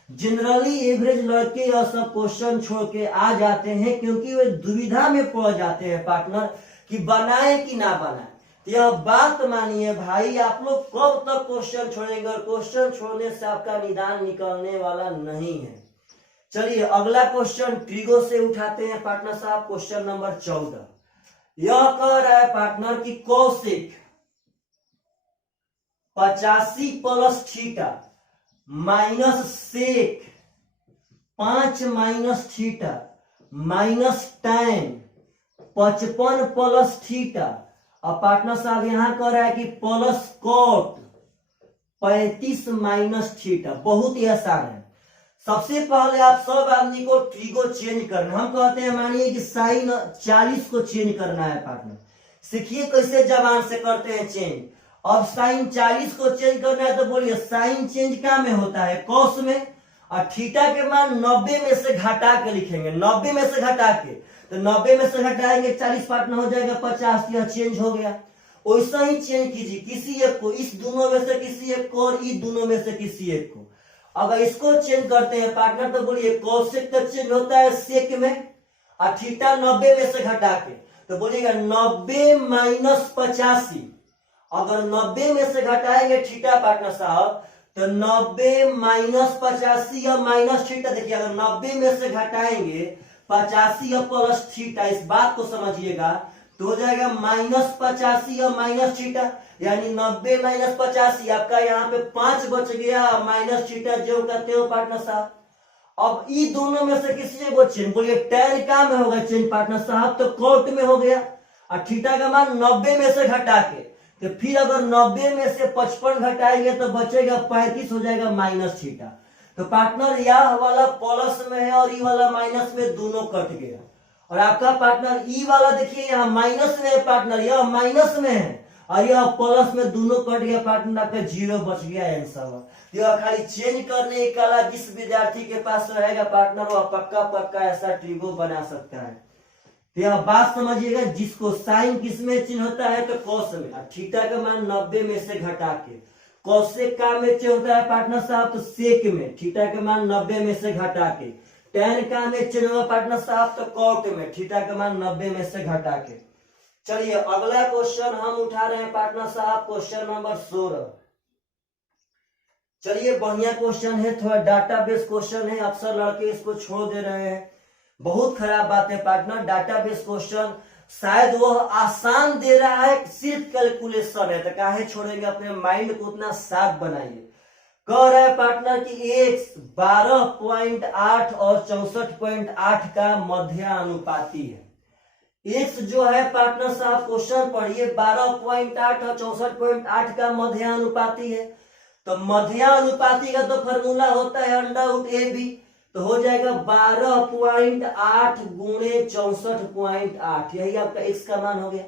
जनरली एवरेज लड़के यह सब क्वेश्चन छोड़ के आ जाते हैं, क्योंकि वे दुविधा में पड़ जाते हैं पार्टनर कि बनाए कि ना बनाए। तो यह बात मानिए भाई, आप लोग कब तक क्वेश्चन छोड़ेंगे, और क्वेश्चन छोड़ने से आपका निदान निकलने वाला नहीं है। चलिए अगला क्वेश्चन ट्रिगो से उठाते हैं पार्टनर साहब, क्वेश्चन नंबर 14। यह कह रहा है पार्टनर की cosec 85 plus theta minus sec 5 minus theta minus tan 55 plus theta. अब पार्टनर साहब यहां कह रहा है कि प्लस कॉट 35 माइनस थीटा। बहुत ही आसान है। सबसे पहले आप सब आदमी को ट्री को चेंज करना। हम कहते हैं मानिए कि साइन 40 को चेंज करना है पार्टनर, सीखिए कैसे जबान से करते हैं चेंज। अब साइन 40 को चेंज करना है तो बोलिए साइन चेंज क्या में होता है, कॉस में, और थीटा के मान 90 में से घटा के लिखेंगे, 90 में से घटा के, तो 90 में से घटाएंगे 40 पार्टनर हो जाएगा 50, यह चेंज हो गया। वैसा ही चेंज कीजिए किसी एक को, इस दोनों में से किसी एक को और इस दोनों में से किसी एक को। अगर इसको चेंज करते हैं पार्टनर तो बोलिए कोसेक का चेंज होता है सेक में, और थीटा 90 में से घटा के, तो बोलिएगा 90 माइनस 85। अगर 90 में से घटाएंगे थीटा पार्टनर साहब तो 90 माइनस 85 या माइनस थीटा, देखिए अगर 90 में से घटाएंगे 85 या प्लस थीटा, इस बात को समझिएगा, तो हो जाएगा माइनस 85 या माइनस थीटा, यानी 90 माइनस 85, आपका यहाँ पे 5 बच गया, माइनस थीटा जो करते हो पार्टनर साहब। अब ई दोनों में से किसी को चेंज, बोलिए tan का में होगा चेंज पार्टनर साहब, तो कॉट में हो गया, और थीटा का मान 90 में से घटा के, तो फिर अगर 90 में से 55 घटाएंगे तो बचेगा 35, हो जाएगा माइनस थीटा। तो पार्टनर यह वाला प्लस में है और ई वाला माइनस में, दोनों कट गया। और आपका पार्टनर ई वाला देखिए यहाँ माइनस में है पार्टनर, यह माइनस में है और यह प्लस में, दोनों कट गया पार्टनर, आपका 0 बच गया आंसर। यह खाली चेंज करने की कला जिस विद्यार्थी के पास रहेगा पार्टनर, वह पक्का पक्का ऐसा ट्रिगो बना सकता है। तो यह बात समझिएगा, जिसको साइन किसमें चेंज होता है तो कॉस में, थीटा का मान 90 में से घटा के, कॉसेक का में चेंज होता है पार्टनर साहब तो सेक में, थीटा का मान 90 में से घटा के, tan का में चेंज होगा पार्टनर साहब तो कॉट में, थीटा का मान 90 में से घटा के। चलिए अगला क्वेश्चन हम उठा रहे हैं पार्टनर साहब, क्वेश्चन नंबर 16। चलिए बढ़िया क्वेश्चन है, थोड़ा डाटाबेस क्वेश्चन है, अक्सर लड़के इसको छोड़ दे रहे हैं, बहुत खराब बात है पार्टनर। डाटाबेस क्वेश्चन शायद वह आसान दे रहा है, सिर्फ कैलकुलेशन है, तो काहे छोड़ेंगे, अपने माइंड को उतना साफ बनाइए। कह रहा है पार्टनर कि x 12.8 और 64.8 का मध्यानुपाती है। x जो है पार्टनर साहब क्वेश्चन पढ़िए, 12.8 और 64.8 का मध्यानुपाती है। तो मध्यानुपाती का तो फॉर्मूला होता है अंडर रूट ए बी, तो हो जाएगा 12.8 गुणे 64.8, यही आपका x का मान हो गया।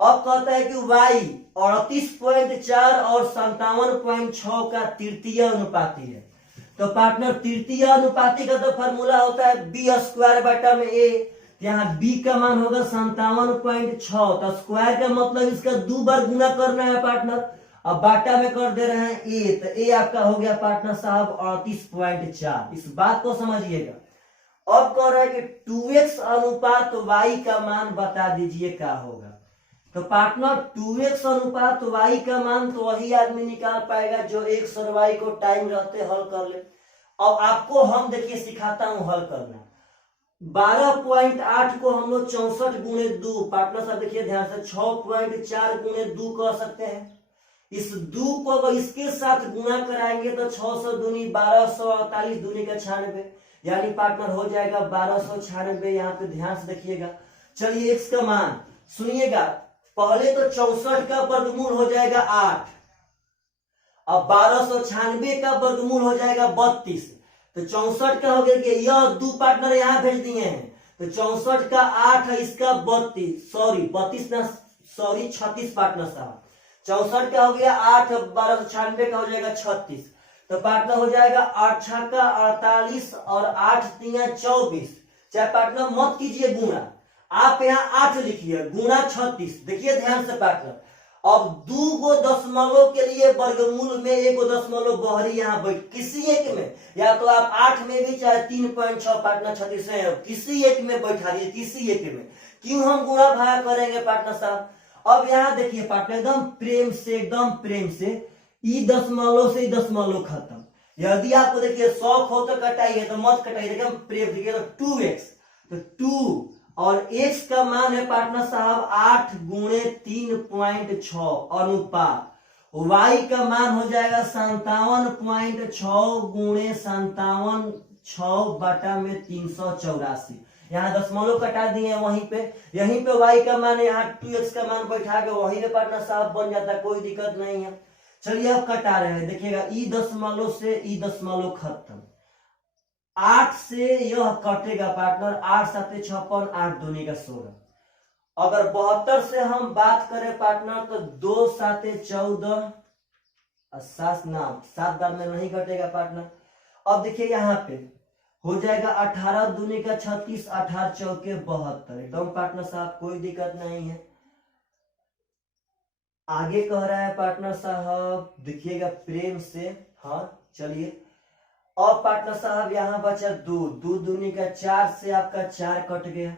अब कहता है कि y 38.4 और 57.6 का तृतीय अनुपाती है। तो पार्टनर तृतीय अनुपाती का तो फॉर्मूला होता है बी स्क्वायर बटा में ए, यहाँ b का मान होगा 57.6, तो स्क्वायर का मतलब इसका 2 बार गुना करना है पार्टनर, अब बाटा में कर दे रहे हैं ए, तो ए आपका हो गया पार्टनर साहब 38.4, इस बात को समझिएगा। अब कह रहा है कि 2x अनुपात y का मान बता दीजिए क्या होगा। तो पार्टनर 2x अनुपात y का मान तो वही आदमी निकाल पाएगा जो x और y को टाइम रहते हल कर ले। अब आपको हम देखिए सिखाता हूं हल करना। 12.8 को हम लोग 64 गुणे 2, पार्टनर साहब देखिए ध्यान से, 6.4 गुणे 2 कर सकते हैं। इस 2 को अगर इसके साथ गुना कराएंगे तो 600 दूनी 1248 दूनी का 96, यानी पार्टनर हो जाएगा 1296। यहाँ पे ध्यान से देखिएगा। चलिए x का मान सुनिएगा, पहले तो 64 का वर्गमूल हो जाएगा 8, अब 1296 का वर्गमूल हो जाएगा 32, तो 64 का हो गया कि यह 2 पार्टनर यहाँ भेज दिए हैं, तो 64 का 8 है, इसका 36 पार्टनर साहब, 64 का हो गया 8, 1296 का हो जाएगा 36, तो पार्टनर हो जाएगा 8 का 48 और 8 तिया 24। चाहे पार्टनर मत कीजिए गुणा, आप यहाँ 8 लिखिए, गुणा 36। देखिए ध्यान से पार्टनर, अब 2 गो दशमलव के लिए वर्गमूल में 1 गो दशमलव बहरी यहाँ बैठ, किसी एक में, या तो आप 8 में भी चाहे 3.6 पार्टनर 36 है, किसी एक में बैठा दीजिए, किसी एक में। क्यों हम गुणा भाग करेंगे पार्टनर साहब। अब यहाँ देखिए पार्टनर एकदम प्रेम से ई दशमलव से ई दशमलव खत्म। यदि आपको देखिए शौक हो तो कटाइए, तो मत कटाइए, देखिए प्रेम देखिए तो 2x, तो 2 और x का मान है पार्टनर साहब 8 गुणे 3.6 अनुपात y का मान हो जाएगा 57.6 गुणे 57.6 बटा में 384। यहाँ दशमलव कटा दिए वहीं पे, यहीं पे y का मान, यहाँ 2x का मान बैठा के वहीं पे पार्टनर साहब बन जाता, कोई दिक्कत नहीं है। चलिए अब कटा रहे हैं, देखिएगा ई दशमलव से ई दशमलव खत्म, 8 से यह कटेगा पार्टनर, 8 साते 56, 8 दूनी का 16। अगर 72 से हम बात करें पार्टनर तो 2 साते 14, 7 बार में नहीं कटेगा पार्टनर। अब देखिए यहाँ पे हो जाएगा 18 दूनी का 36, 18 चौके 72, एकदम पार्टनर साहब कोई दिक्कत नहीं है। आगे कह रहा है पार्टनर साहब, देखिएगा प्रेम से। हाँ चलिए, अब पार्टनर साहब यहाँ बचा 2, 2 दूनी का 4 से आपका 4 कट गया।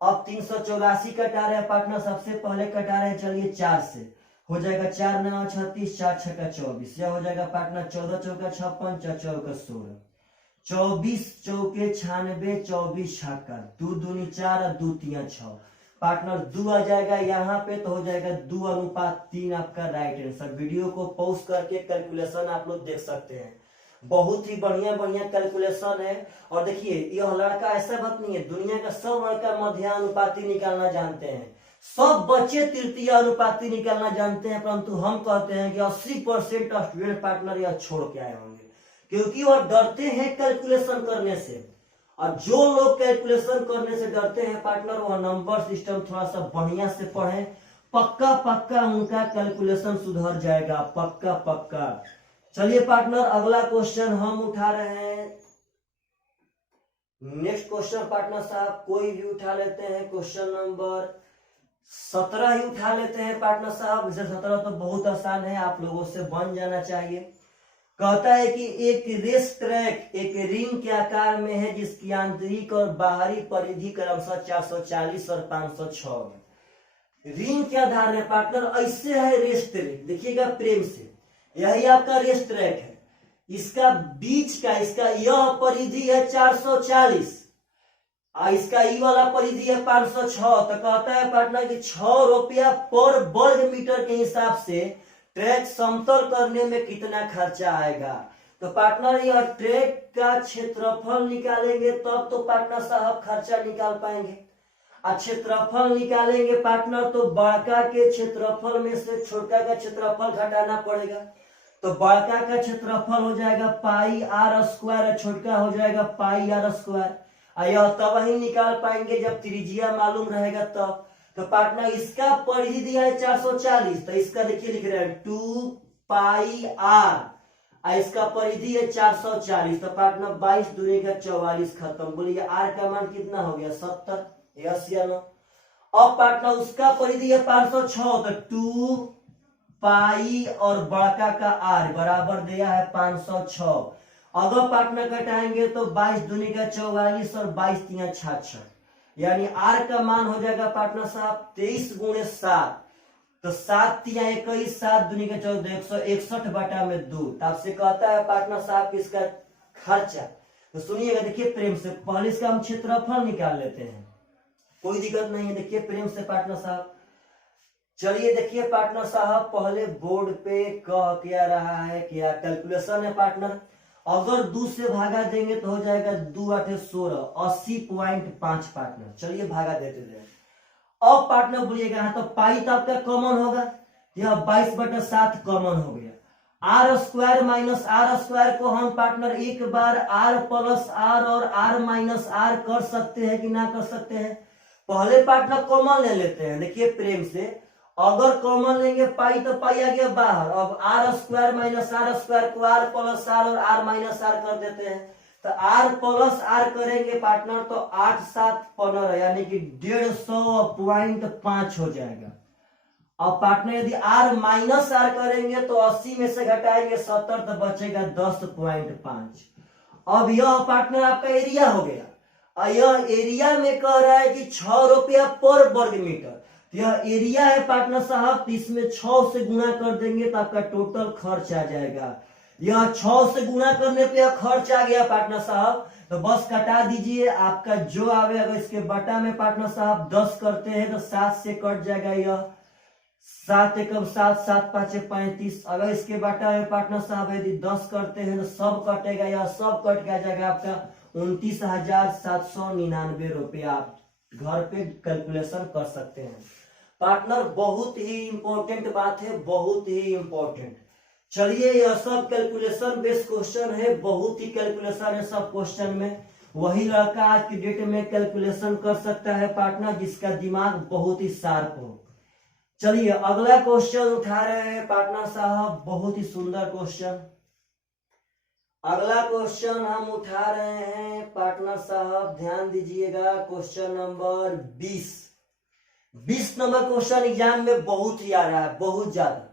अब 384 कटा रहे हैं पार्टनर, सबसे पहले कटा रहे हैं, चलिए 4 से हो जाएगा 4 9 36, 4 6 24, यह हो जाएगा पार्टनर 14 चौका 56, 4 चौका 16, 24 चौके 96, 24 छक्का, 2 दूनी 4 और 2 तिया 6 पार्टनर 2 आ जाएगा यहाँ पे, तो हो जाएगा 2:3 आपका राइट आंसर। वीडियो को पॉज करके कैलकुलेशन आप लोग देख सकते हैं, बहुत ही बढ़िया बढ़िया कैलकुलेशन है। और देखिए यह लड़का ऐसा बात नहीं है, दुनिया का सब लड़का मध्यानुपाती निकालना जानते हैं, सब बच्चे तृतीय अनुपाती निकालना जानते हैं, परंतु हम कहते हैं कि 80% स्टूडेंट पार्टनर यह छोड़ के आए होंगे, क्योंकि वह डरते हैं कैलकुलेशन करने से। और जो लोग कैलकुलेशन करने से डरते हैं पार्टनर, वह नंबर सिस्टम थोड़ा सा बढ़िया से पढ़े, पक्का पक्का उनका कैलकुलेशन सुधर जाएगा, पक्का पक्का। चलिए पार्टनर अगला क्वेश्चन हम उठा रहे हैं। नेक्स्ट क्वेश्चन पार्टनर साहब कोई भी उठा लेते हैं, क्वेश्चन नंबर 17 ही उठा लेते हैं पार्टनर साहब। जैसे 17 तो बहुत आसान है, आप लोगों से बन जाना चाहिए। कहता है कि एक रेस ट्रैक एक रिंग के आकार में है, जिसकी आंतरिक और बाहरी परिधि क्रमशः 440 और 506 है। रिंग के आधार में पार्टनर ऐसे है रेस ट्रैक, देखिएगा प्रेम से, यही आपका रेस ट्रैक है, इसका बीच का इसका यह परिधि है 440 और इसका ई वाला परिधि है 506। तो कहता है पार्टनर कि 6 रुपया पर वर्ग मीटर के हिसाब से ट्रैक समतल करने में कितना खर्चा आएगा। तो पार्टनर यह ट्रैक का क्षेत्रफल निकालेंगे तब तो पार्टनर साहब खर्चा निकाल पाएंगे। और क्षेत्रफल निकालेंगे पार्टनर तो बड़का के क्षेत्रफल में से छोटा का क्षेत्रफल घटाना पड़ेगा। तो बड़का का क्षेत्रफल हो जाएगा पाई आर स्क्वायर, छोटका हो जाएगा पाई आर स्क्वायर। यह तब ही निकाल पाएंगे जब त्रिज्या मालूम रहेगा तब। तो पार्टनर इसका परिधि दिया है 440, तो इसका देखिए लिख रहे हैं 2 पाई आर, इसका परिधि है 440। तो पार्टनर 22 दूनी का 44 खत्म। बोलिए आर का मान कितना हो गया 70, यस या नो। अब पार्टनर उसका परिधि है 506, तो 2 पाई और बड़का का आर बराबर दिया है 506। अगर पार्टनर घटाएंगे तो 22 दूनी का 44 और 22 तिया 66, यानी आर का मान हो जाएगा पार्टनर साहब 23 गुणे 7, तो 7 तिया 21, 7 दूनी का 14, 161 बटा में 2। आपसे कहता है पार्टनर साहब किसका खर्चा, तो सुनिएगा देखिए प्रेम से, पहले इसका हम क्षेत्रफल निकाल लेते हैं, कोई दिक्कत नहीं है। देखिए प्रेम से पार्टनर साहब, चलिए देखिए पार्टनर साहब पहले बोर्ड पे कह क्या रहा है, क्या कैलकुलेशन है पार्टनर। अगर 2 से भागा देंगे तो हो जाएगा 2 8 16, 80.5 पार्टनर। चलिए भागा देते हैं। अब पार्टनर बोलिएगा यहाँ तो पाई तो आपका कॉमन होगा, यह 22/7 कॉमन हो गया। R square minus R square को हम पार्टनर एक बार आर प्लस आर और आर माइनस आर कर सकते हैं कि ना कर सकते हैं। पहले पार्टनर कॉमन ले लेते हैं, देखिए प्रेम से, अगर कॉमन लेंगे पाई तो पाई आ गया बाहर। अब R square minus R square को आर प्लस आर और आर माइनस आर कर देते हैं, तो आर प्लस आर करेंगे पार्टनर तो 8 7 15, यानी कि 150.5 हो जाएगा। अब पार्टनर यदि आर माइनस आर करेंगे तो 80 में से घटाएंगे 70, तो बचेगा 10.5। अब यह पार्टनर आपका एरिया हो गया, और यह एरिया में कह रहा है कि 6 रुपया पर वर्ग मीटर। यह एरिया है पार्टनर साहब, इसमें 6 से गुणा कर देंगे तो आपका टोटल खर्च आ जाएगा। यह 6 से गुणा करने पे खर्च आ गया पार्टनर साहब, तो बस कटा दीजिए, आपका जो आवे। अगर इसके बटा में पार्टनर साहब 10 करते हैं तो 7 से कट जाएगा, यह 7 एकम 7, 7 5 35। अगर इसके बटा में पार्टनर साहब यदि 10 करते हैं तो सब कटेगा, यह सब कट के आ जाएगा आपका 29,799 रुपया। आप घर पे कैलकुलेशन कर सकते हैं पार्टनर, बहुत ही इंपॉर्टेंट बात है, बहुत ही इंपॉर्टेंट। चलिए यह सब कैलकुलेशन बेस्ड क्वेश्चन है, बहुत ही कैलकुलेशन है सब क्वेश्चन में। वही लड़का आज की डेट में कैलकुलेशन कर सकता है पार्टनर जिसका दिमाग बहुत ही शार्प हो। चलिए अगला क्वेश्चन उठा रहे हैं पार्टनर साहब, बहुत ही सुंदर क्वेश्चन। अगला क्वेश्चन हम उठा रहे हैं पार्टनर साहब, ध्यान दीजिएगा, question number 20। 20 number question exam में बहुत ही आ रहा है, बहुत ज्यादा।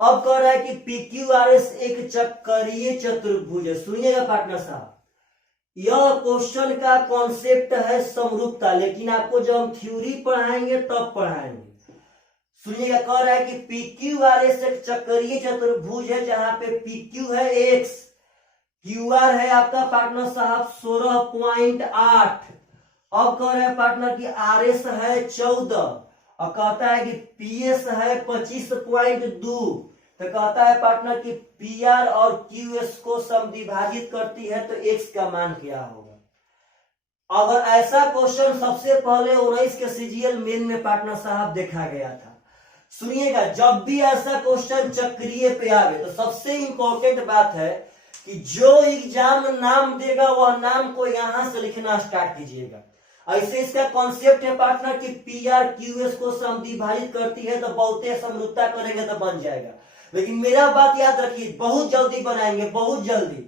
अब कह रहा है कि PQRS एक चक्रीय चतुर्भुज है। सुनिएगा पार्टनर साहब, यह क्वेश्चन का कॉन्सेप्ट है समरूपता, लेकिन आपको जब हम थ्योरी पढ़ाएंगे तब पढ़ाएंगे। सुनिएगा, कह रहा है कि PQRS एक चक्रीय चतुर्भुज है जहां पे PQ है x, QR है आपका पार्टनर साहब 16.8। अब कह रहे हैं पार्टनर की RS है 14 और कहता है कि PS है 25.2। तो कहता है पार्टनर की PR और QS को समद्विभाजित करती है तो x का मान क्या होगा। अगर ऐसा क्वेश्चन सबसे पहले 19 के CGL मेन में पार्टनर साहब देखा गया था। सुनिएगा, जब भी ऐसा क्वेश्चन चक्रीय पे आवे तो सबसे इंपॉर्टेंट बात है कि जो एग्जाम नाम देगा वह नाम को यहां से लिखना स्टार्ट कीजिएगा। ऐसे इसका कॉन्सेप्ट है पार्टनर की PR QS को समद्विभाजित करती है तो बहुते समरूपता करेंगे तो बन जाएगा। लेकिन मेरा बात याद रखिए, बहुत जल्दी बनाएंगे, बहुत जल्दी।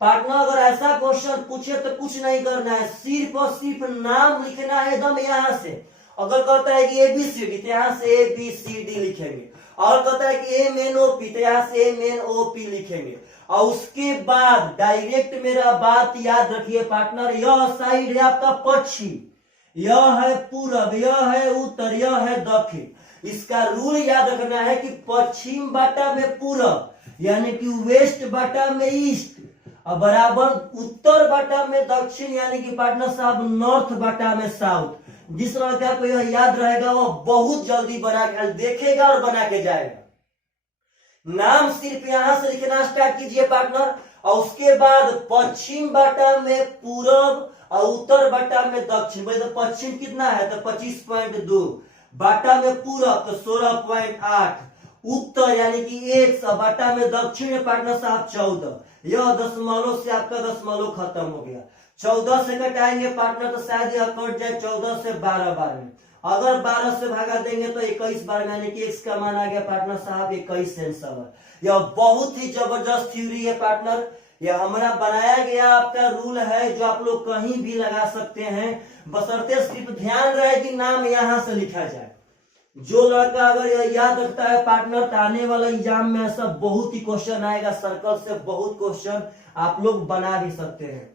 पार्टनर अगर ऐसा क्वेश्चन पूछे तो कुछ नहीं करना है, सिर्फ और सिर्फ नाम लिखना है एकदम यहां से। अगर कहता है कि ABCD तो यहां से ABCD लिखेंगे, और कहता है कि MNOP तो यहां से MNOP लिखेंगे। और उसके बाद डायरेक्ट मेरा बात याद रखिए पार्टनर, यह साइड है आपका पश्चिम, यह है पूरब, यह है उत्तर, यह है दक्षिण। इसका रूल याद रखना है कि पश्चिम बाटा में पूरब यानी कि वेस्ट बाटा में ईस्ट, और बराबर उत्तर बाटा में दक्षिण यानी कि पार्टनर साहब नॉर्थ बाटा में साउथ। जिस लड़का को यह याद रहेगा वह बहुत जल्दी बना के देखेगा और बना के जाएगा। नाम सिर्फ यहां से लिखना स्टार्ट कीजिए पार्टनर, और उसके बाद पश्चिम बाटा में पूरब और उत्तर बाटा में दक्षिण। भाई तो पश्चिम कितना है तो 25.2, बाटा में पूरब तो 16.8, उत्तर यानी कि 1, बाटा में दक्षिण में पार्टनर साहब 14। यह दशमलव से आपका दशमलव खत्म हो गया। 14 से घटाएंगे पार्टनर तो शायद यह कट जाए 14 से 12 बार में। अगर 12 से भागा देंगे तो 21 बार में, यानी कि x का मान आ गया पार्टनर साहब 21 सेंटीमीटर। यह बहुत ही जबरदस्त थ्योरी है पार्टनर, यह हमारा बनाया गया आपका रूल है जो आप लोग कहीं भी लगा सकते हैं, बशर्ते सिर्फ ध्यान रहे कि नाम यहां से लिखा जाए। जो लड़का अगर यह याद रखता है पार्टनर तो आने वाला एग्जाम में ऐसा बहुत ही क्वेश्चन आएगा, सर्कल से बहुत क्वेश्चन आप लोग बना भी सकते हैं।